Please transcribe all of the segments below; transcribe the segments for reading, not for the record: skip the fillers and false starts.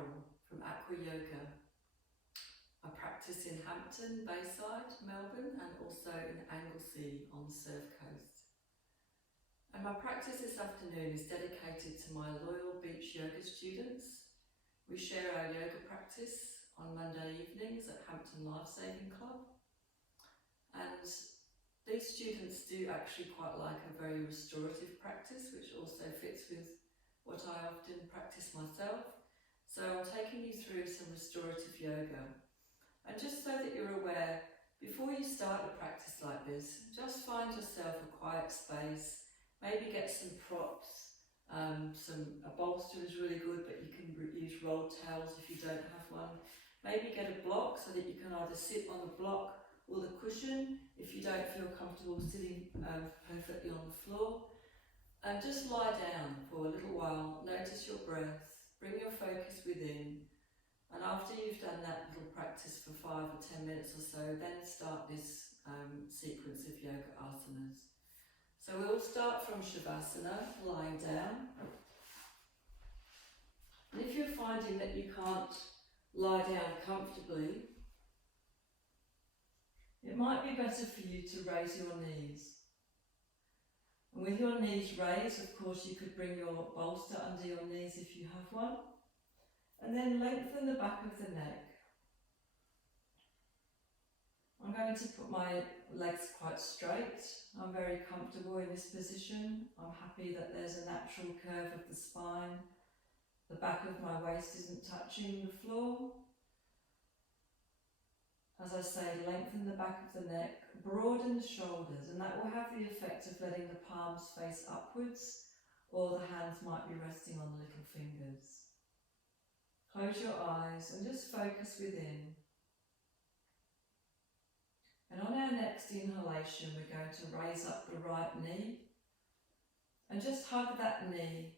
Carroll from Aqua Yoga. I practice in Hampton, Bayside, Melbourne, and also in Anglesey on the Surf Coast. And my practice this afternoon is dedicated to my loyal beach yoga students. We share our yoga practice on Monday evenings at Hampton Lifesaving Club. And these students do actually quite like a very restorative practice, which also fits with what I often practice myself. So I'm taking you through some restorative yoga. And just so that you're aware, before you start a practice like this, just find yourself a quiet space, maybe get some props. A bolster is really good, but you can use rolled towels if you don't have one. Maybe get a block so that you can either sit on the block or the cushion if you don't feel comfortable sitting perfectly on the floor. And just lie down for a little while, notice your breath, bring your focus within, and after you've done that little practice for 5 or 10 minutes or so, then start this sequence of yoga asanas. So we'll start from Shavasana, lying down. And if you're finding that you can't lie down comfortably, it might be better for you to raise your knees. And with your knees raised, of course, you could bring your bolster under your knees if you have one. And then lengthen the back of the neck. I'm going to put my legs quite straight. I'm very comfortable in this position. I'm happy that there's a natural curve of the spine. The back of my waist isn't touching the floor. As I say, lengthen the back of the neck, broaden the shoulders, and that will have the effect of letting the palms face upwards, or the hands might be resting on the little fingers. Close your eyes and just focus within. And on our next inhalation, we're going to raise up the right knee and just hug that knee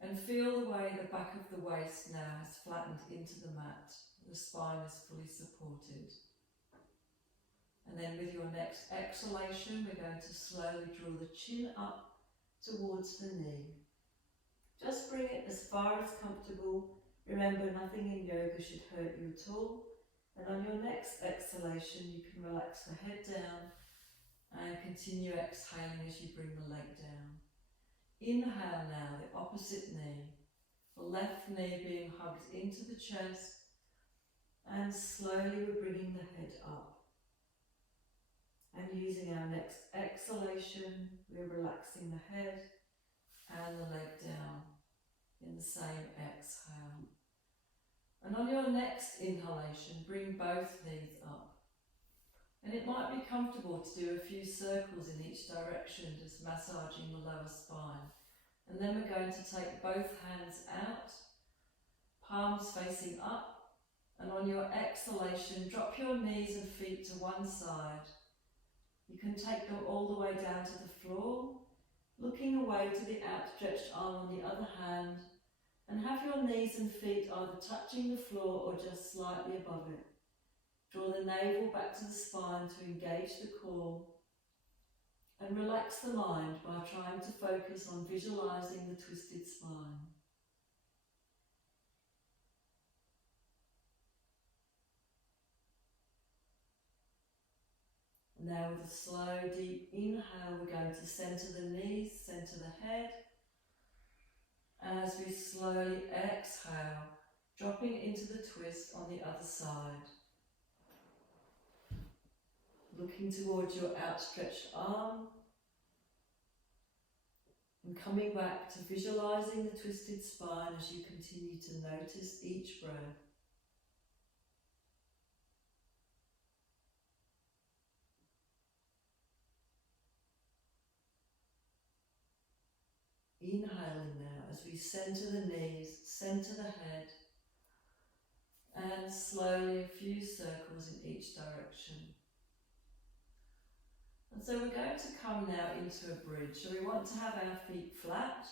and feel the way the back of the waist now has flattened into the mat. The spine is fully supported. And then with your next exhalation, we're going to slowly draw the chin up towards the knee. Just bring it as far as comfortable. Remember, nothing in yoga should hurt you at all. And on your next exhalation, you can relax the head down and continue exhaling as you bring the leg down. Inhale now, the opposite knee. The left knee being hugged into the chest, and slowly we're bringing the head up. And using our next exhalation, we're relaxing the head and the leg down in the same exhale. And on your next inhalation, bring both knees up. And it might be comfortable to do a few circles in each direction, just massaging the lower spine. And then we're going to take both hands out, palms facing up. And on your exhalation, drop your knees and feet to one side. You can take them all the way down to the floor, looking away to the outstretched arm on the other hand, and have your knees and feet either touching the floor or just slightly above it. Draw the navel back to the spine to engage the core, and relax the mind by trying to focus on visualizing the twisted spine. Now with a slow, deep inhale, we're going to center the knees, center the head. As we slowly exhale, dropping into the twist on the other side. Looking towards your outstretched arm. And coming back to visualizing the twisted spine as you continue to notice each breath. Inhaling now as we center the knees, center the head, and slowly a few circles in each direction. And so we're going to come now into a bridge. So we want to have our feet flat,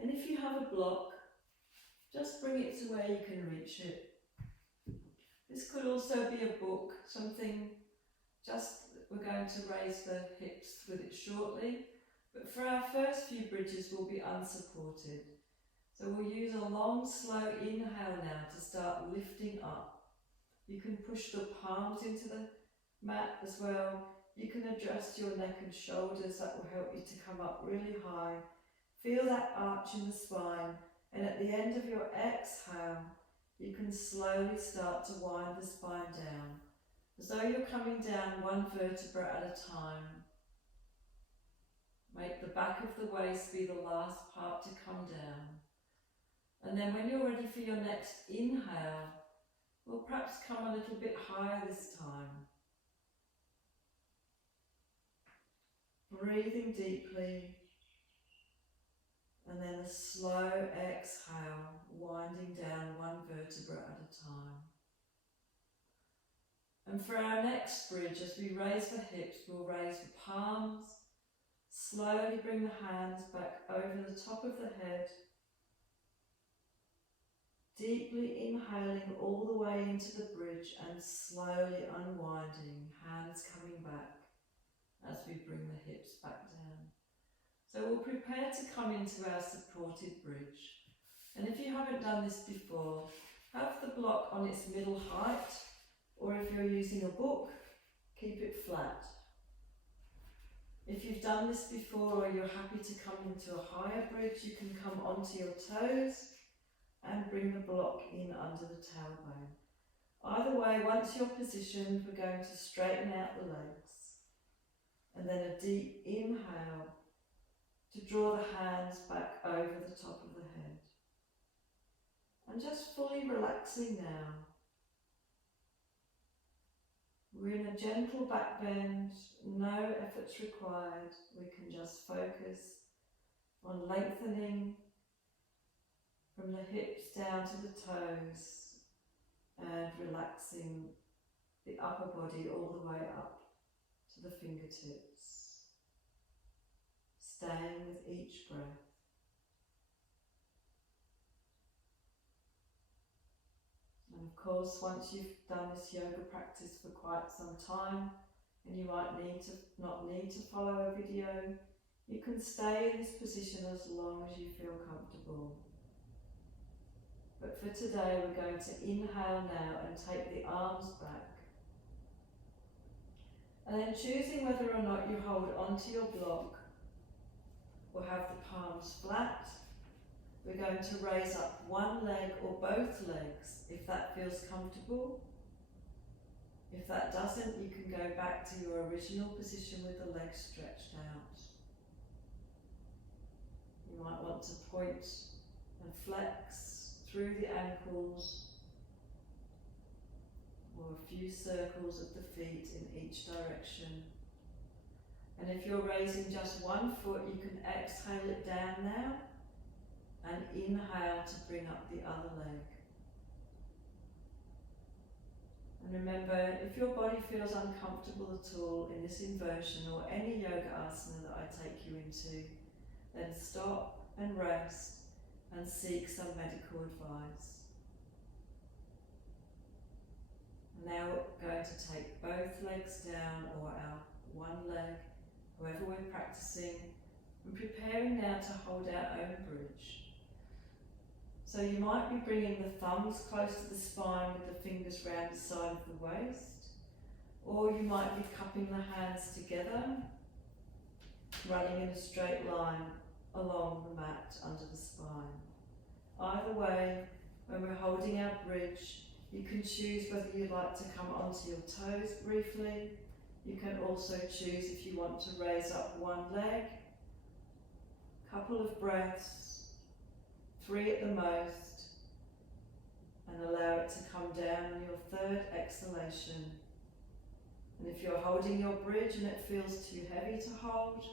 and if you have a block, just bring it to where you can reach it. This could also be a book, something we're going to raise the hips with it shortly. But for our first few bridges, we'll be unsupported. So we'll use a long, slow inhale now to start lifting up. You can push the palms into the mat as well. You can adjust your neck and shoulders, that will help you to come up really high. Feel that arch in the spine, and at the end of your exhale, you can slowly start to wind the spine down, as though you're coming down one vertebra at a time. Make the back of the waist be the last part to come down. And then when you're ready for your next inhale, we'll perhaps come a little bit higher this time. Breathing deeply, and then a slow exhale, winding down one vertebra at a time. And for our next bridge, as we raise the hips, we'll raise the palms, slowly bring the hands back over the top of the head, deeply inhaling all the way into the bridge and slowly unwinding, hands coming back as we bring the hips back down. So we'll prepare to come into our supported bridge. And if you haven't done this before, have the block on its middle height, or if you're using a book, keep it flat. If you've done this before or you're happy to come into a higher bridge, you can come onto your toes and bring the block in under the tailbone. Either way, once you're positioned, we're going to straighten out the legs. And then a deep inhale to draw the hands back over the top of the head. And just fully relaxing now. We're in a gentle back bend, no efforts required. We can just focus on lengthening from the hips down to the toes and relaxing the upper body all the way up to the fingertips. Staying with each breath. And of course, once you've done this yoga practice for quite some time, and you might not need to follow a video, you can stay in this position as long as you feel comfortable. But for today, we're going to inhale now and take the arms back. And then choosing whether or not you hold onto your block or have the palms flat, we're going to raise up one leg or both legs if that feels comfortable. If that doesn't, you can go back to your original position with the legs stretched out. You might want to point and flex through the ankles, or a few circles of the feet in each direction. And if you're raising just one foot, you can exhale it down now and inhale to bring up the other leg. And remember, if your body feels uncomfortable at all in this inversion or any yoga asana that I take you into, then stop and rest and seek some medical advice. Now we're going to take both legs down, or our one leg, however we're practicing, and preparing now to hold our own bridge. So you might be bringing the thumbs close to the spine with the fingers round the side of the waist, or you might be cupping the hands together, running in a straight line along the mat under the spine. Either way, when we're holding our bridge, you can choose whether you'd like to come onto your toes briefly. You can also choose if you want to raise up one leg, couple of breaths, 3 at the most, and allow it to come down on your third exhalation. And if you're holding your bridge and it feels too heavy to hold,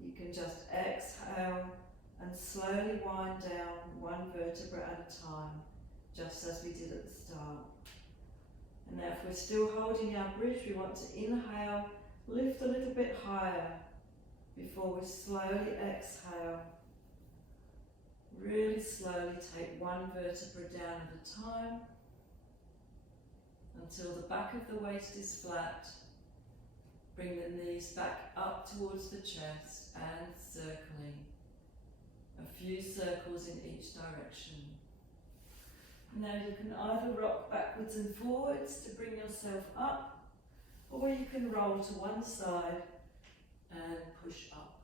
you can just exhale and slowly wind down one vertebra at a time, just as we did at the start. And now if we're still holding our bridge, we want to inhale, lift a little bit higher before we slowly exhale. Really slowly take one vertebra down at a time until the back of the waist is flat. Bring the knees back up towards the chest and circling. a few circles in each direction. Now you can either rock backwards and forwards to bring yourself up, or you can roll to one side and push up.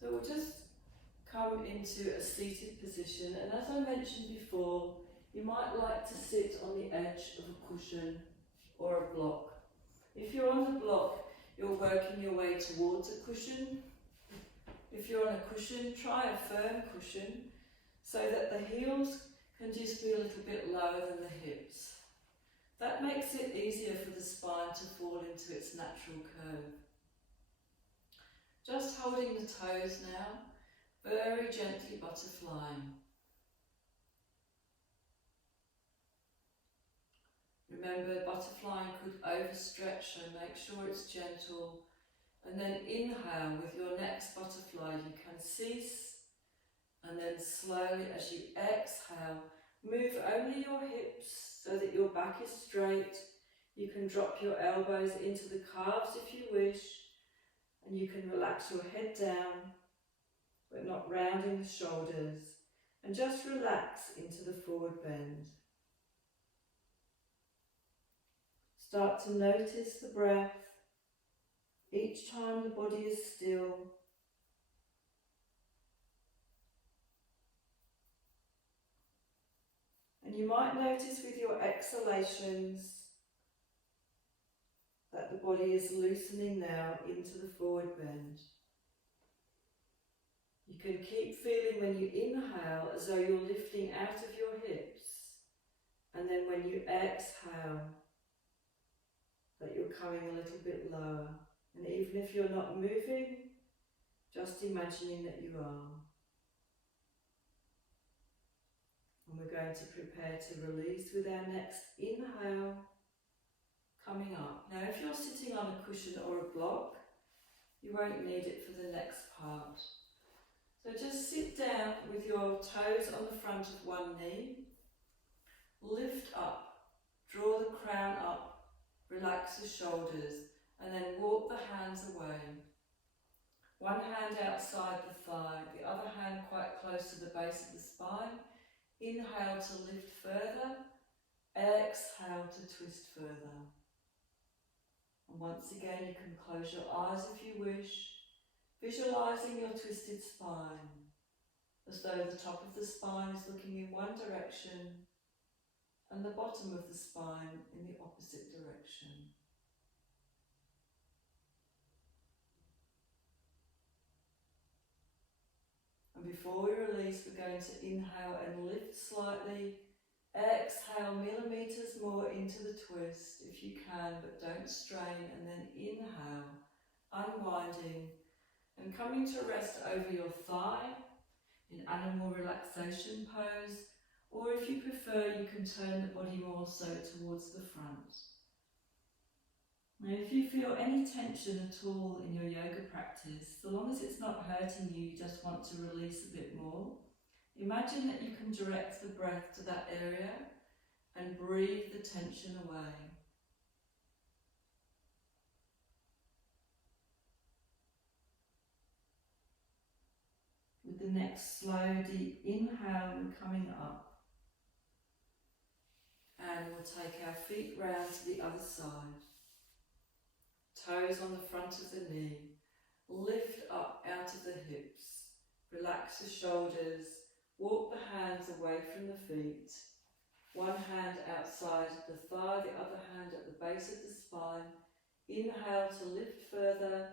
So we'll just come into a seated position, and as I mentioned before, you might like to sit on the edge of a cushion or a block. If you're on the block, you're working your way towards a cushion. If you're on a cushion, try a firm cushion so that the heels can just be a little bit lower than the hips. That makes it easier for the spine to fall into its natural curve. Just holding the toes now, very gently butterflying. Remember, butterflying could overstretch, so make sure it's gentle. And then inhale, with your next butterfly you can cease, and then slowly as you exhale, move only your hips so that your back is straight. You can drop your elbows into the calves if you wish, and you can relax your head down, but not rounding the shoulders, and just relax into the forward bend. Start to notice the breath each time the body is still. And you might notice with your exhalations that the body is loosening now into the forward bend. You can keep feeling when you inhale as though you're lifting out of your hips, and then when you exhale that you're coming a little bit lower. And even if you're not moving, just imagining that you are. And we're going to prepare to release with our next inhale, coming up. Now if you're sitting on a cushion or a block, you won't need it for the next part. So just sit down with your toes on the front of one knee, lift up, draw the crown up, relax the shoulders, and then walk the hands away. One hand outside the thigh, the other hand quite close to the base of the spine. Inhale to lift further, exhale to twist further. And once again you can close your eyes if you wish, visualising your twisted spine, as though the top of the spine is looking in one direction and the bottom of the spine in the opposite direction. And before we release, we're going to inhale and lift slightly. Exhale millimetres more into the twist if you can, but don't strain. And then inhale, unwinding and coming to rest over your thigh in animal relaxation pose. Or if you prefer, you can turn the body more so towards the front. Now if you feel any tension at all in your yoga practice, so long as it's not hurting you, you just want to release a bit more, imagine that you can direct the breath to that area and breathe the tension away. With the next slow, deep inhale, we're coming up. And we'll take our feet round to the other side. Toes on the front of the knee. Lift up out of the hips. Relax the shoulders. Walk the hands away from the feet. One hand outside the thigh, the other hand at the base of the spine. Inhale to lift further.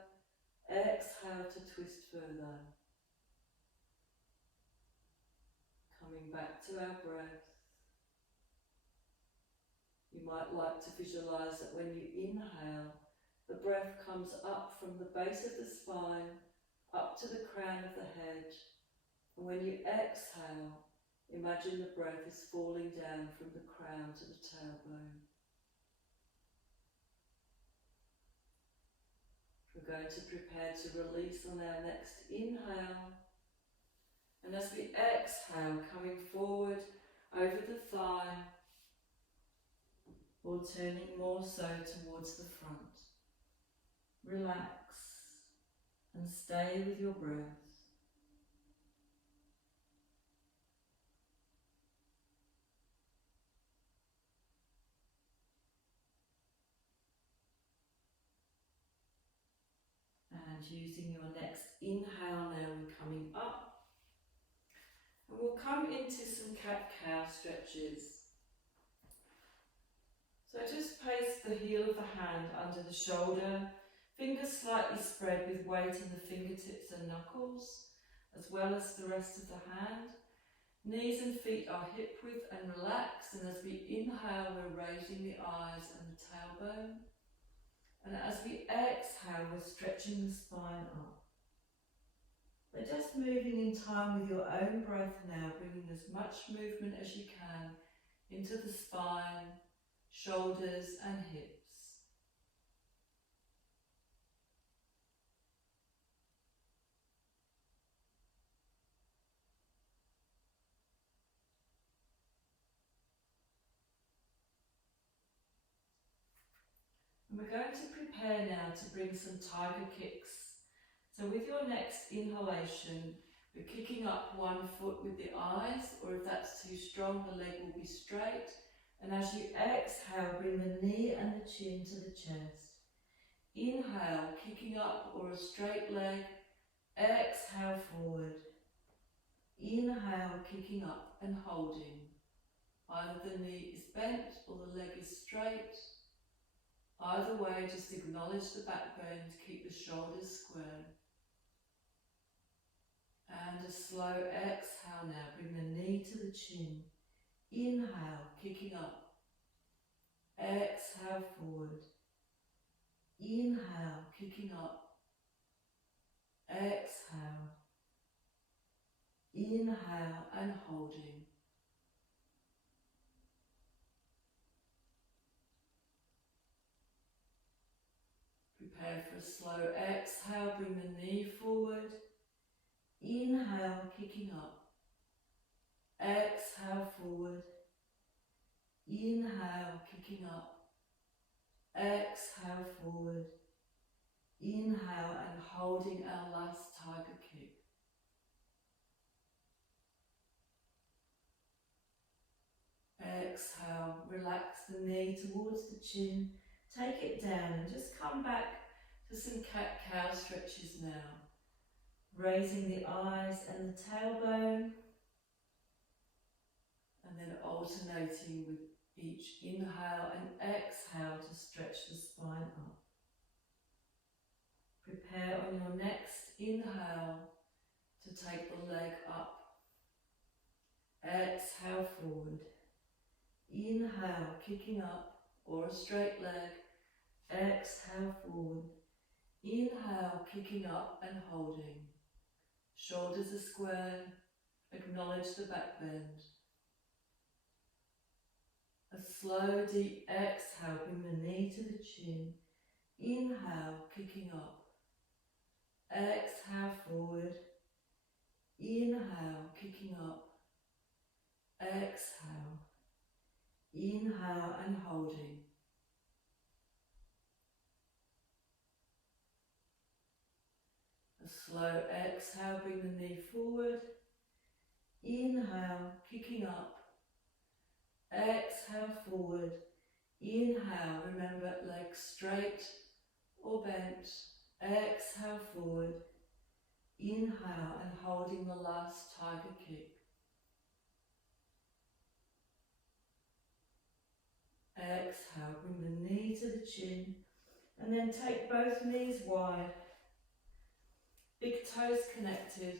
Exhale to twist further. Coming back to our breath. You might like to visualise that when you inhale, the breath comes up from the base of the spine, up to the crown of the head. And when you exhale, imagine the breath is falling down from the crown to the tailbone. We're going to prepare to release on our next inhale. And as we exhale, coming forward over the thigh, or turning more so towards the front. Relax and stay with your breath. And using your next inhale now, we're coming up. And we'll come into some cat-cow stretches. So just place the heel of the hand under the shoulder, fingers slightly spread with weight in the fingertips and knuckles, as well as the rest of the hand. Knees and feet are hip width and relaxed, and as we inhale, we're raising the eyes and the tailbone. And as we exhale, we're stretching the spine up. But just moving in time with your own breath now, bringing as much movement as you can into the spine, shoulders and hips. And we're going to prepare now to bring some tiger kicks. So with your next inhalation, we're kicking up one foot with the eyes, or if that's too strong, the leg will be straight. And as you exhale, bring the knee and the chin to the chest. Inhale, kicking up or a straight leg. Exhale, forward. Inhale, kicking up and holding. Either the knee is bent or the leg is straight. Either way, just acknowledge the back bone to keep the shoulders square. And a slow exhale now, bring the knee to the chin. Inhale, kicking up. Exhale, forward. Inhale, kicking up. Exhale. Inhale and holding. Prepare for a slow exhale, bring the knee forward. Inhale, kicking up. Exhale, forward. Inhale, kicking up. Exhale, forward. Inhale and holding our last tiger kick. Exhale, relax the knee towards the chin. Take it down and just come back to some cat-cow stretches now. Raising the eyes and the tailbone. And then alternating with each inhale and exhale to stretch the spine up. Prepare on your next inhale to take the leg up. Exhale, forward. Inhale, kicking up or a straight leg. Exhale, forward. Inhale, kicking up and holding. Shoulders are square. Acknowledge the back bend. A slow, deep exhale, bring the knee to the chin. Inhale, kicking up. Exhale, forward. Inhale, kicking up. Exhale. Inhale and holding. A slow exhale, bring the knee forward. Inhale, kicking up. Exhale, forward. Inhale, remember legs straight or bent. Exhale, forward. Inhale and holding the last tiger kick. Exhale, bring the knee to the chin and then take both knees wide. Big toes connected.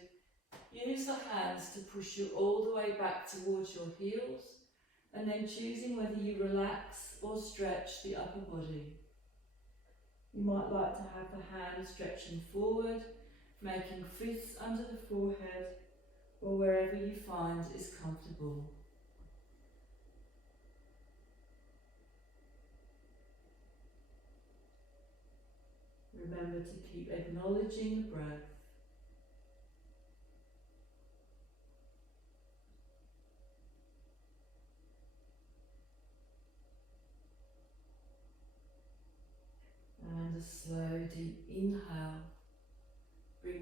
Use the hands to push you all the way back towards your heels, and then choosing whether you relax or stretch the upper body. You might like to have the hands stretching forward, making fists under the forehead, or wherever you find is comfortable. Remember to keep acknowledging the breath. And a slow, deep inhale.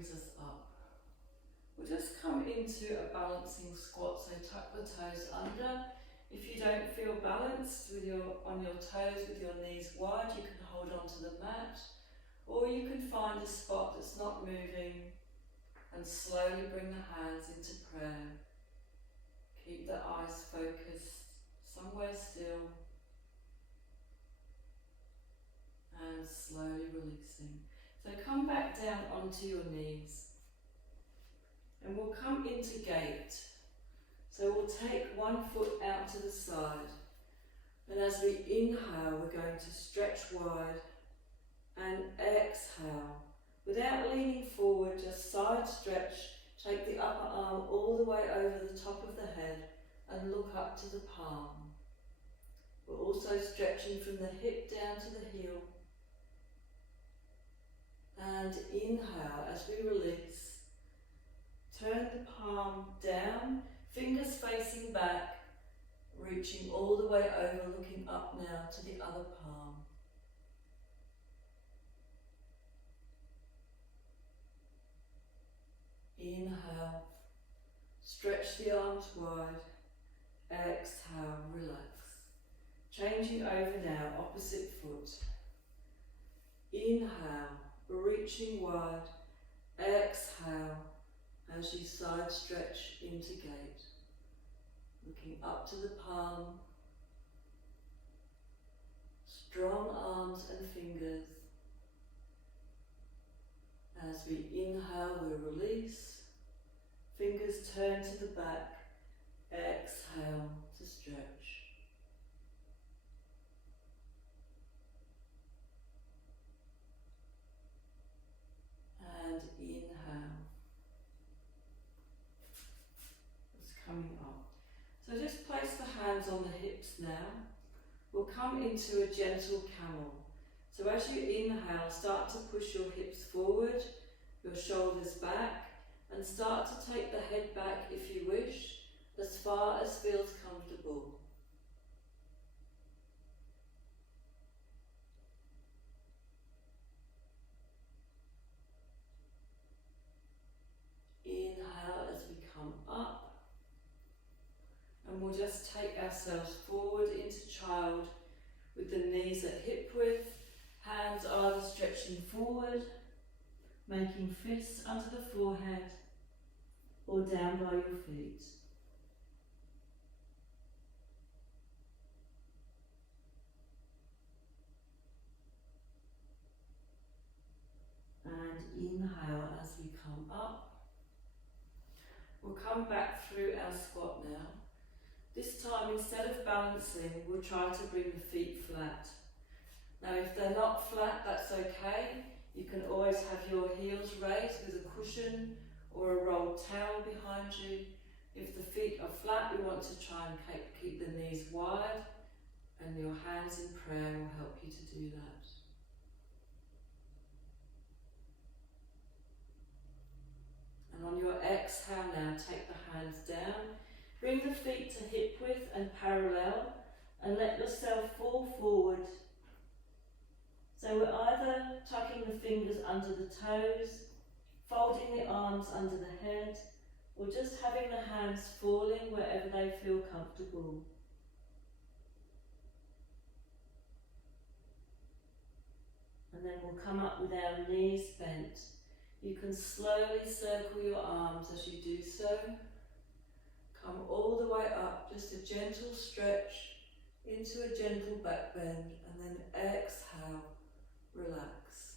brings us up. We'll just come into a balancing squat, so tuck the toes under. If you don't feel balanced on your toes with your knees wide, you can hold on to the mat, or you can find a spot that's not moving and slowly bring the hands into prayer. Keep the eyes focused somewhere still and slowly releasing. So come back down onto your knees and we'll come into gate. So we'll take one foot out to the side, and as we inhale we're going to stretch wide and exhale. Without leaning forward, just side stretch, take the upper arm all the way over the top of the head and look up to the palm. We're also stretching from the hip down to the heel. And inhale as we release. Turn the palm down, fingers facing back, reaching all the way over, looking up now to the other palm. Inhale, stretch the arms wide. Exhale, relax. Changing over now, opposite foot. Inhale, reaching wide. Exhale, as you side stretch into gate. Looking up to the palm. Strong arms and fingers. As we inhale, we release. Fingers turn to the back. Exhale to stretch. And inhale. It's coming up. So just place the hands on the hips now. We'll come into a gentle camel. So as you inhale, start to push your hips forward, your shoulders back, and start to take the head back if you wish, as far as feels comfortable. Inhale as we come up, and we'll just take ourselves forward into child with the knees at hip width, hands either stretching forward, making fists under the forehead or down by your feet. And inhale as we come up. We'll come back through our squat now. This time, instead of balancing, we'll try to bring the feet flat. Now if they're not flat, that's okay. You can always have your heels raised with a cushion or a rolled towel behind you. If the feet are flat, we want to try and keep the knees wide, and your hands in prayer will help you to do that. And on your exhale now, take the hands down. Bring the feet to hip width and parallel, and let yourself fall forward. So we're either tucking the fingers under the toes, folding the arms under the head, or just having the hands falling wherever they feel comfortable. And then we'll come up with our knees bent. You can slowly circle your arms as you do so. Come all the way up, just a gentle stretch into a gentle back bend, and then exhale, relax.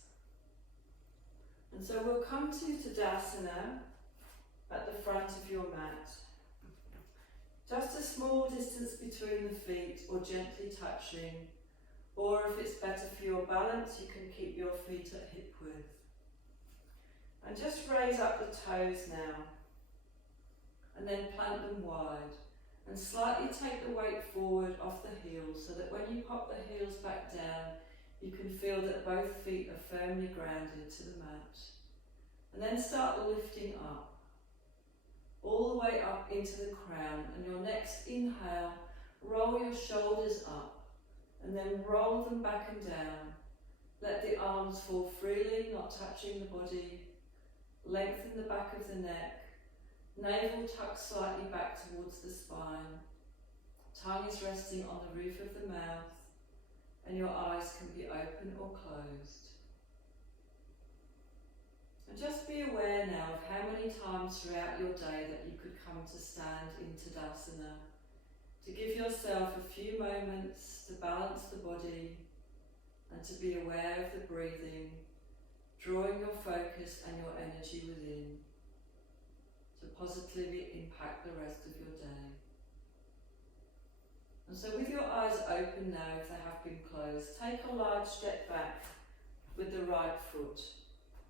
And so we'll come to Tadasana at the front of your mat. Just a small distance between the feet or gently touching, or if it's better for your balance, you can keep your feet at hip width. And just raise up the toes now, and then plant them wide, and slightly take the weight forward off the heels so that when you pop the heels back down, you can feel that both feet are firmly grounded to the mat. And then start lifting up, all the way up into the crown, and your next inhale, roll your shoulders up, and then roll them back and down. Let the arms fall freely, not touching the body. Lengthen the back of the neck. Navel tucked slightly back towards the spine. Tongue is resting on the roof of the mouth, and your eyes can be open or closed. And just be aware now of how many times throughout your day that you could come to stand in Tadasana, to give yourself a few moments to balance the body and to be aware of the breathing, drawing your focus and your energy within to positively impact the rest of your day. And so with your eyes open now, if they have been closed, take a large step back with the right foot.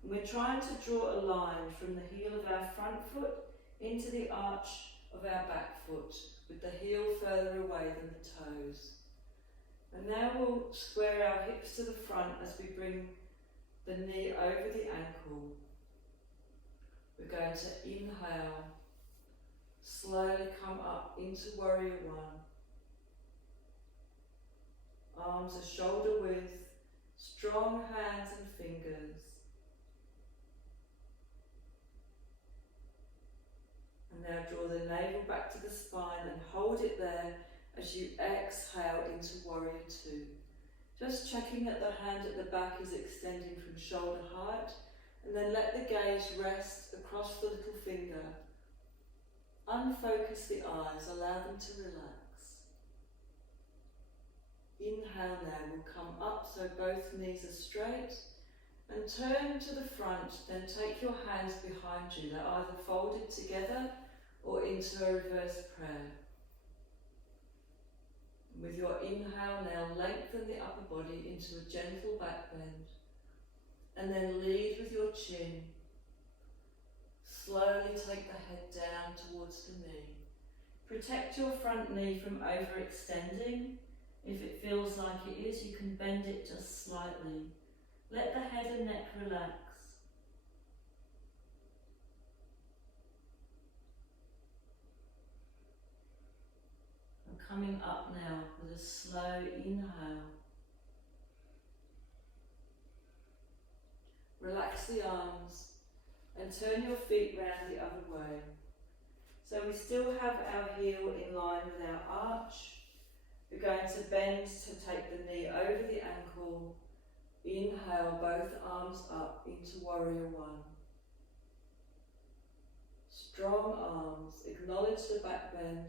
And we're trying to draw a line from the heel of our front foot into the arch of our back foot, with the heel further away than the toes. And now we'll square our hips to the front as we bring the knee over the ankle. We're going to inhale, slowly come up into Warrior One. Arms are shoulder width, strong hands and fingers. And now draw the navel back to the spine and hold it there as you exhale into Warrior Two. Just checking that the hand at the back is extending from shoulder height, and then let the gaze rest across the little finger. Unfocus the eyes, allow them to relax. Inhale now, we'll come up so both knees are straight, and turn to the front, then take your hands behind you. They're either folded together or into a reverse prayer. With your inhale now, lengthen the upper body into a gentle back bend, and then lead with your chin. Slowly take the head down towards the knee. Protect your front knee from overextending. If it feels like it is, you can bend it just slightly. Let the head and neck relax. And coming up now with a slow inhale. Relax the arms and turn your feet round the other way. So we still have our heel in line with our arch. We're going to bend to take the knee over the ankle. Inhale, both arms up into Warrior One. Strong arms, acknowledge the back bend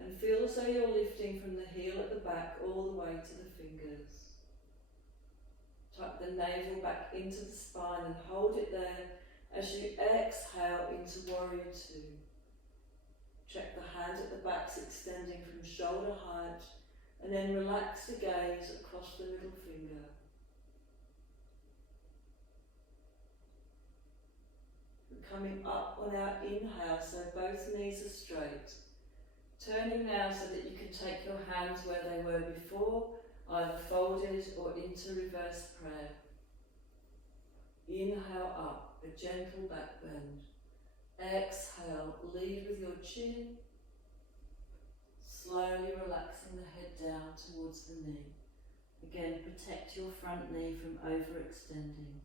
and feel as though you're lifting from the heel at the back all the way to the fingers. Tuck the navel back into the spine and hold it there as you exhale into Warrior Two. Check the hand at the back's extending from shoulder height, and then relax the gaze across the middle finger. We're coming up on our inhale, so both knees are straight. Turning now so that you can take your hands where they were before, either folded or into reverse prayer. Inhale up, a gentle back bend. Exhale, lead with your chin. Slowly relaxing the head down towards the knee. Again, protect your front knee from overextending.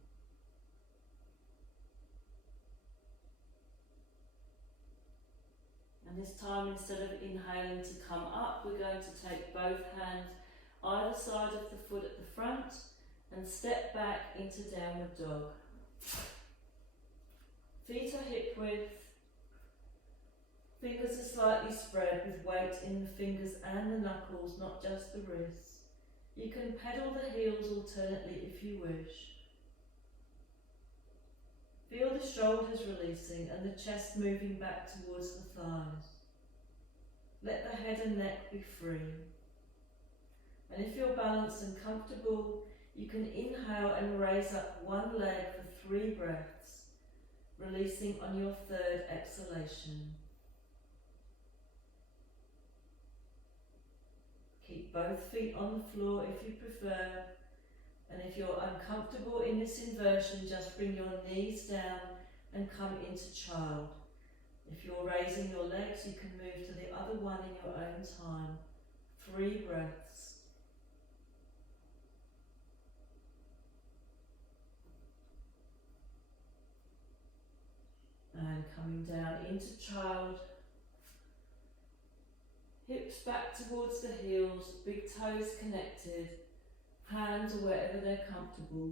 And this time, instead of inhaling to come up, we're going to take both hands either side of the foot at the front and step back into downward dog. Feet are hip width. Fingers are slightly spread with weight in the fingers and the knuckles, not just the wrists. You can pedal the heels alternately if you wish. Feel the shoulders releasing and the chest moving back towards the thighs. Let the head and neck be free. And if you're balanced and comfortable, you can inhale and raise up one leg for 3 breaths, releasing on your 3rd exhalation. Keep both feet on the floor if you prefer, and if you're uncomfortable in this inversion, just bring your knees down and come into child. If you're raising your legs, you can move to the other one in your own time. 3 breaths. And coming down into child. Hips back towards the heels, big toes connected, hands are wherever they're comfortable.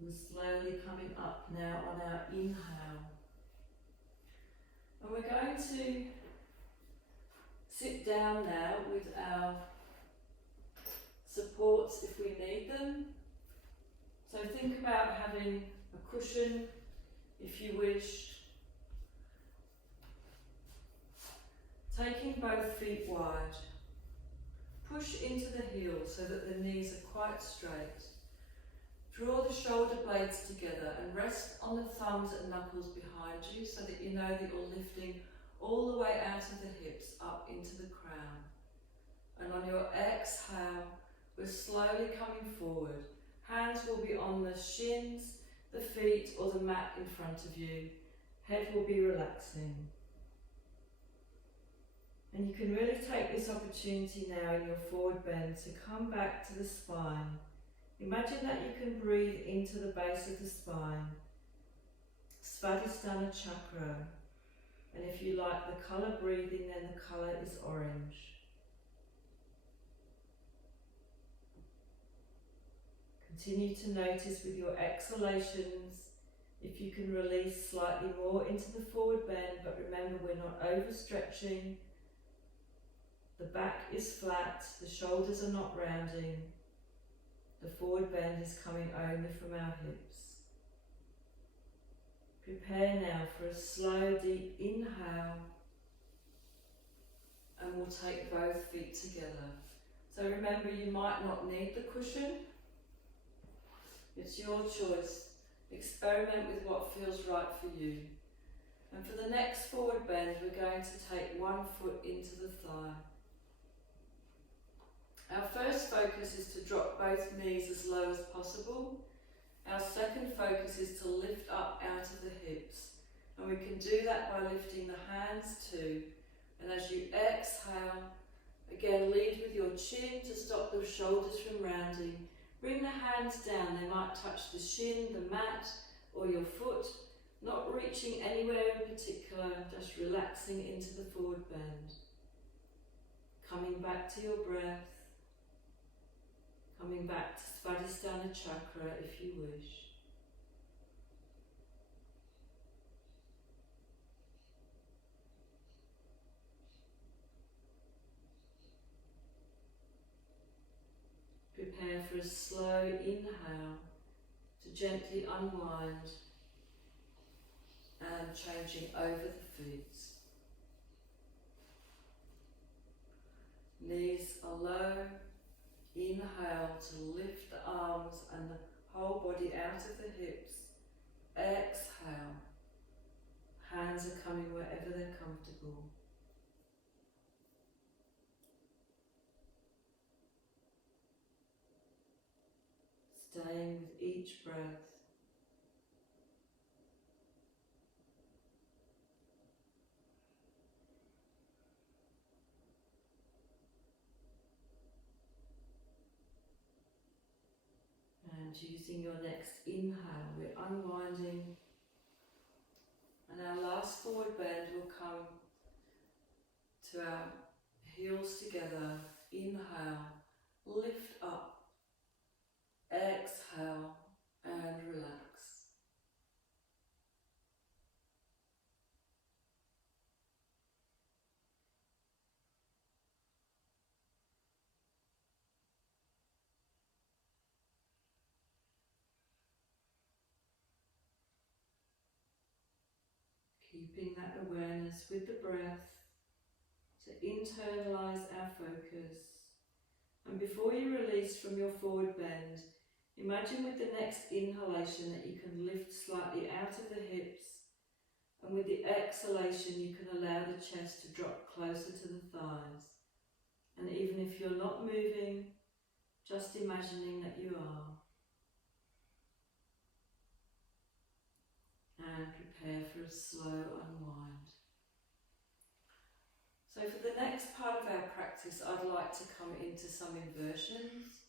We're slowly coming up now on our inhale. And we're going to sit down now with our supports if we need them. So think about having a cushion if you wish. Taking both feet wide. Push into the heels so that the knees are quite straight. Draw the shoulder blades together and rest on the thumbs and knuckles behind you so that you know that you're lifting all the way out of the hips up into the crown. And on your exhale, we're slowly coming forward. Hands will be on the shins, the feet or the mat in front of you. Head will be relaxing. And you can really take this opportunity now in your forward bend to come back to the spine. Imagine that you can breathe into the base of the spine, Svadhisthana chakra, and if you like the colour breathing, then the colour is orange. Continue to notice with your exhalations if you can release slightly more into the forward bend, but remember we're not overstretching. The back is flat, the shoulders are not rounding. The forward bend is coming only from our hips. Prepare now for a slow, deep inhale, and we'll take both feet together. So remember, you might not need the cushion. It's your choice. Experiment with what feels right for you. And for the next forward bend, we're going to take one foot into the thigh. Our first focus is to drop both knees as low as possible. Our second focus is to lift up out of the hips. And we can do that by lifting the hands too. And as you exhale, again lead with your chin to stop the shoulders from rounding. Bring the hands down. They might touch the shin, the mat, or your foot. Not reaching anywhere in particular, just relaxing into the forward bend. Coming back to your breath. Coming back to Svadhisthana chakra if you wish. Prepare for a slow inhale to gently unwind and changing over the feet. Knees are low. Inhale to lift the arms and the whole body out of the hips. Exhale. Hands are coming wherever they're comfortable. Staying with each breath. And using your next inhale, we're unwinding, and our last forward bend will come to our heels together. Inhale, lift up, exhale and relax. Keeping that awareness with the breath to internalize our focus. And before you release from your forward bend, imagine with the next inhalation that you can lift slightly out of the hips, and with the exhalation you can allow the chest to drop closer to the thighs. And even if you're not moving, just imagining that you are. and prepare for a slow unwind. So for the next part of our practice, I'd like to come into some inversions.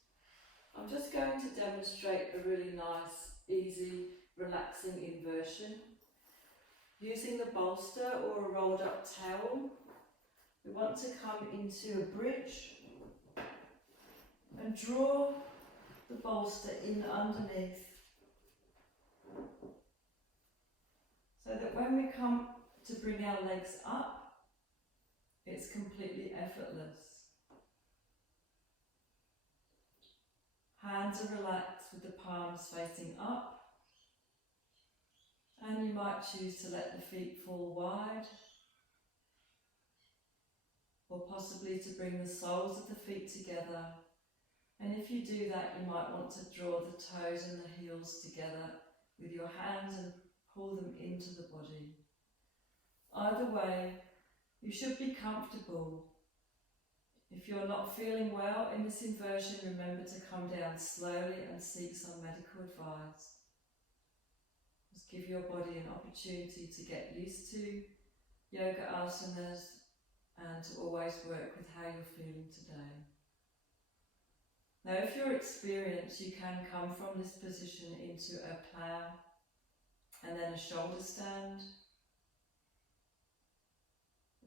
I'm just going to demonstrate a really nice, easy, relaxing inversion. Using the bolster or a rolled up towel, we want to come into a bridge and draw the bolster in underneath, so that when we come to bring our legs up, it's completely effortless. Hands are relaxed with the palms facing up, and you might choose to let the feet fall wide, or possibly to bring the soles of the feet together. And if you do that, you might want to draw the toes and the heels together with your hands and pull them into the body. Either way, you should be comfortable. If you're not feeling well in this inversion, remember to come down slowly and seek some medical advice. Just give your body an opportunity to get used to yoga asanas and to always work with how you're feeling today. Now, if you're experienced, you can come from this position into a plough and then a shoulder stand.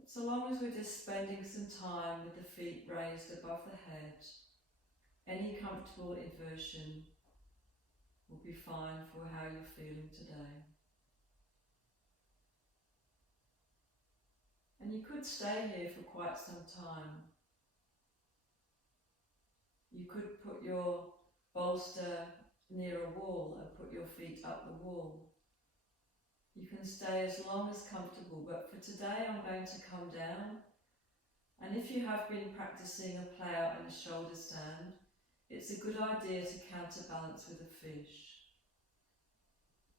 So long as we're just spending some time with the feet raised above the head, any comfortable inversion will be fine for how you're feeling today. And you could stay here for quite some time. You could put your bolster near a wall and put your feet up the wall. You can stay as long as comfortable, but for today I'm going to come down. And if you have been practicing a plough and a shoulder stand, it's a good idea to counterbalance with a fish.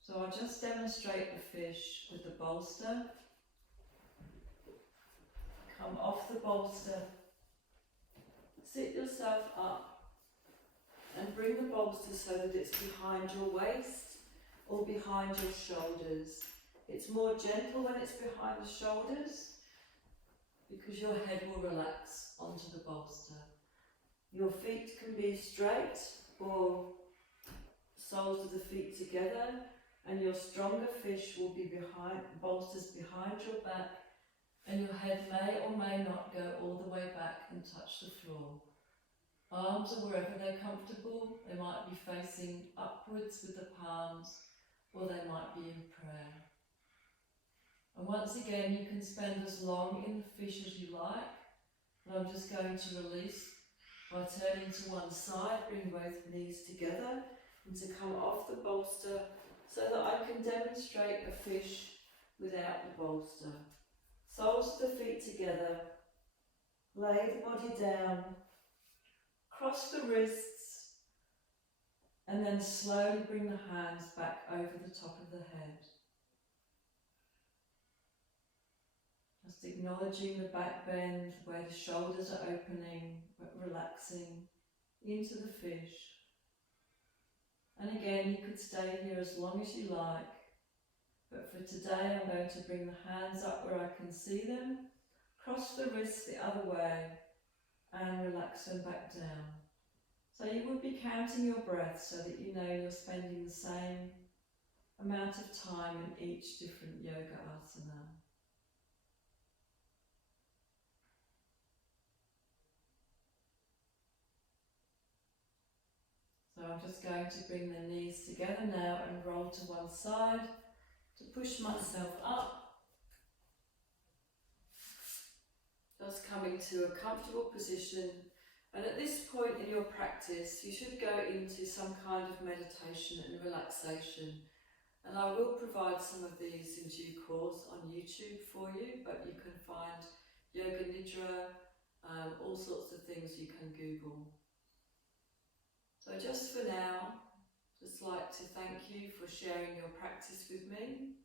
So I'll just demonstrate the fish with the bolster. Come off the bolster, sit yourself up and bring the bolster so that it's behind your waist or behind your shoulders. It's more gentle when it's behind the shoulders because your head will relax onto the bolster. Your feet can be straight or soles of the feet together, and your stronger fish will be behind, bolsters behind your back, and your head may or may not go all the way back and touch the floor. Arms are wherever they're comfortable. They might be facing upwards with the palms, or they might be in prayer. And once again, you can spend as long in the fish as you like, but I'm just going to release by turning to one side, bring both knees together, and to come off the bolster so that I can demonstrate a fish without the bolster. Soles of the feet together, lay the body down, cross the wrists, and then slowly bring the hands back over the top of the head. Just acknowledging the back bend where the shoulders are opening, but relaxing into the fish. And again, you could stay here as long as you like, but for today I'm going to bring the hands up where I can see them, cross the wrists the other way, and relax them back down. So you would be counting your breath so that you know you're spending the same amount of time in each different yoga asana. So I'm just going to bring the knees together now and roll to one side to push myself up. Just coming to a comfortable position. And at this point in your practice, you should go into some kind of meditation and relaxation. And I will provide some of these in due course on YouTube for you, but you can find Yoga Nidra, all sorts of things you can Google. So just for now, just like to thank you for sharing your practice with me.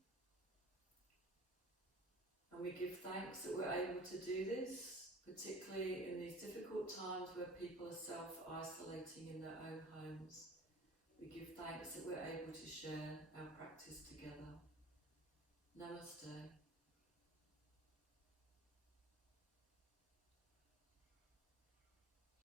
And we give thanks that we're able to do this, particularly in these difficult times where people are self-isolating in their own homes. We give thanks that we're able to share our practice together. Namaste.